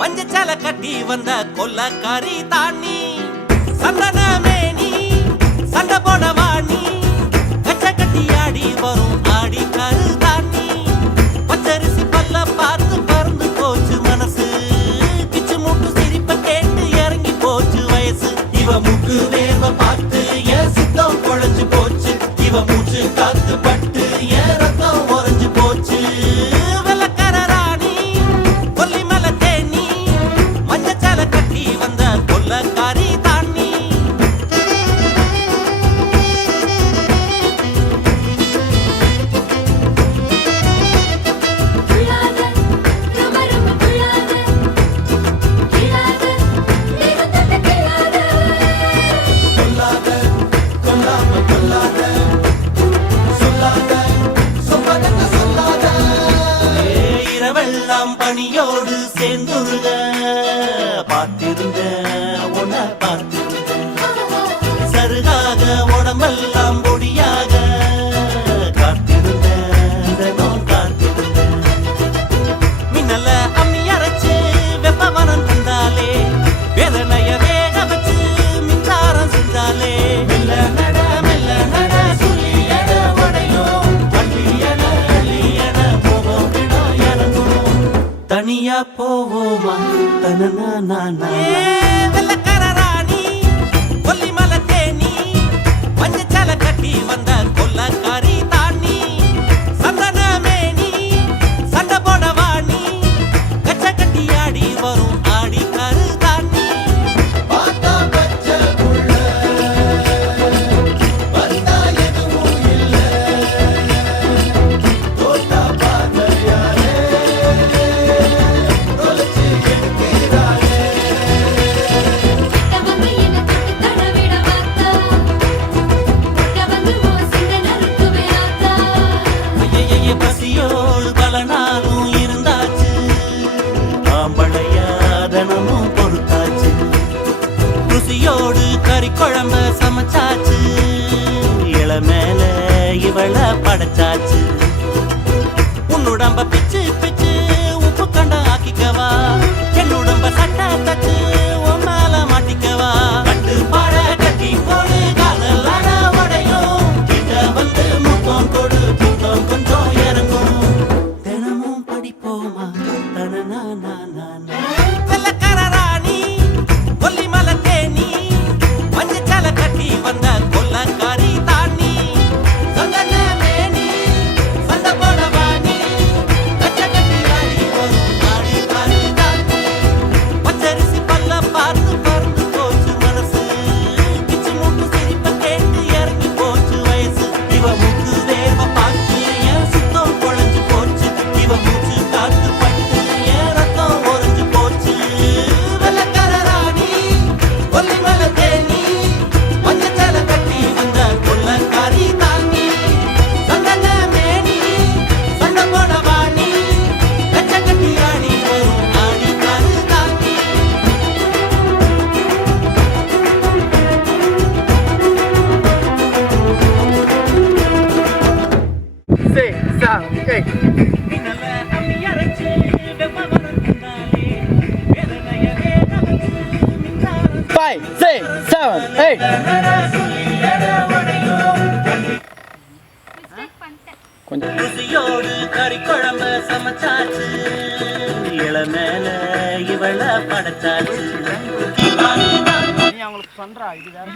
மஞ்சச்சால கட்டி வந்த கொல்லக்காரி தாண்டி சந்தன மேனி சண்டை போட வாணி கச்ச கட்டி ஆடி வரும் ஆடி கரு தாண்டி பச்சரிசி பல்ல பார்த்து பறந்து போச்சு மனசு கிச்சு மூட்டு சிரிப்ப கேட்டு இறங்கி போச்சு வயசு இவ மூக்கு வேர்வ பார்த்து என் சித்தம் குழஞ்சு போச்சு இவ மூச்சு காத்து பட்டு என் ரத்தம் உறைஞ்சு போச்சு பணியோடு சேர்ந்துருக பார்த்திருந்த உன்னை பார்த்திருந்த சருகாக உடம்பெல்லாம் பொடியாக காத்திருந்த காத்திருந்த மின்னல அம்மி அரைச்சு வெப்பவனம் தந்தாலே வேதனைய வேக வச்சு மின்சாரம் செஞ்சாலே மெல்ல நட சொல்லி எட உடையும் பள்ளியன அள்ளியன போவோம் இடம் இறங்கணும் தனியா போவோமா தனனா வெள்ளக்கார ராணி கொல்லிமலை தேனி மஞ்சச்சால கட்டி வந்த கொல்லக்காரி தாண்டி சந்தன மேனி சண்டை போட வாணி கச்ச கட்டி ஆடி வரும் ஆடி கரு தாண்டி பார்த்தா பச்ச புள்ள வந்தா எதுவும் இல்ல தோட்டா பார்வையாரே பசியோடு பல நாளும் இருந்தாச்சு ஆம்பளையாதனமும் பொறுத்தாச்சு ருசியோடு கறி குழம்ப சமைச்சாச்சு இளமேல இவள படைச்சாச்சு உன்னுடம்ப பிச்சு பிச்சு உப்பு கண்ட ஆக்கிக்கவா என்னுடம்ப சட்டை தச்சு உன் மேல மாட்டிக்கவா கட்டு பாட கட்டி போடு காதலான உடையும் கிட்ட வந்து முத்தம் கொடு புத்தம் கொஞ்சம் இறங்கணும் தினமும் படிப்போமா தனனா வெள்ளக்கார ராணி கொல்லிமலை தேனி மஞ்சச்சால கட்டி வந்த கொல்லக்காரி தாண்டி சந்தன மேனி சண்டை போட வாணி கச்ச கட்டி ஆடி வரும் ஆடி காரி தாண்டி பச்சரிசி பல்ல பார்த்து பறந்து போச்சு மனசு கிச்சு மூட்டு சிரிப்ப கேட்டு இறங்கி போச்சு வயசு இவ மூக்கு வேர்வ பார்த்து என் சுத்தம் குழஞ்சு போச்சு இவ மூச்சு காத்து பட்டு என் ரத்தம் உறைஞ்சு போச்சு வெள்ளக்கார ராணி கொல்லிமலை தேனி மஞ்சச்சால கட்டி வந்த கொல்லக்காரி தாண்டி சந்தன மேனி சண்டை போட வாணி கச்ச கட்டி ஆடி வரும் ஆடி கரு தாண்டி மின்னல அம்மி அரைச்சு வெப்பவனம் தந்தாலே வேதனைய வேக வச்சு மின்சாரம் 5, 6, 7, 8 கொஞ்சம் ருசியோடு கறி குழம்ப சமைச்சாச்சு இளமேல இவள படைச்சாச்சு நீ அவங்களுக்கு சொல்றா இது வேற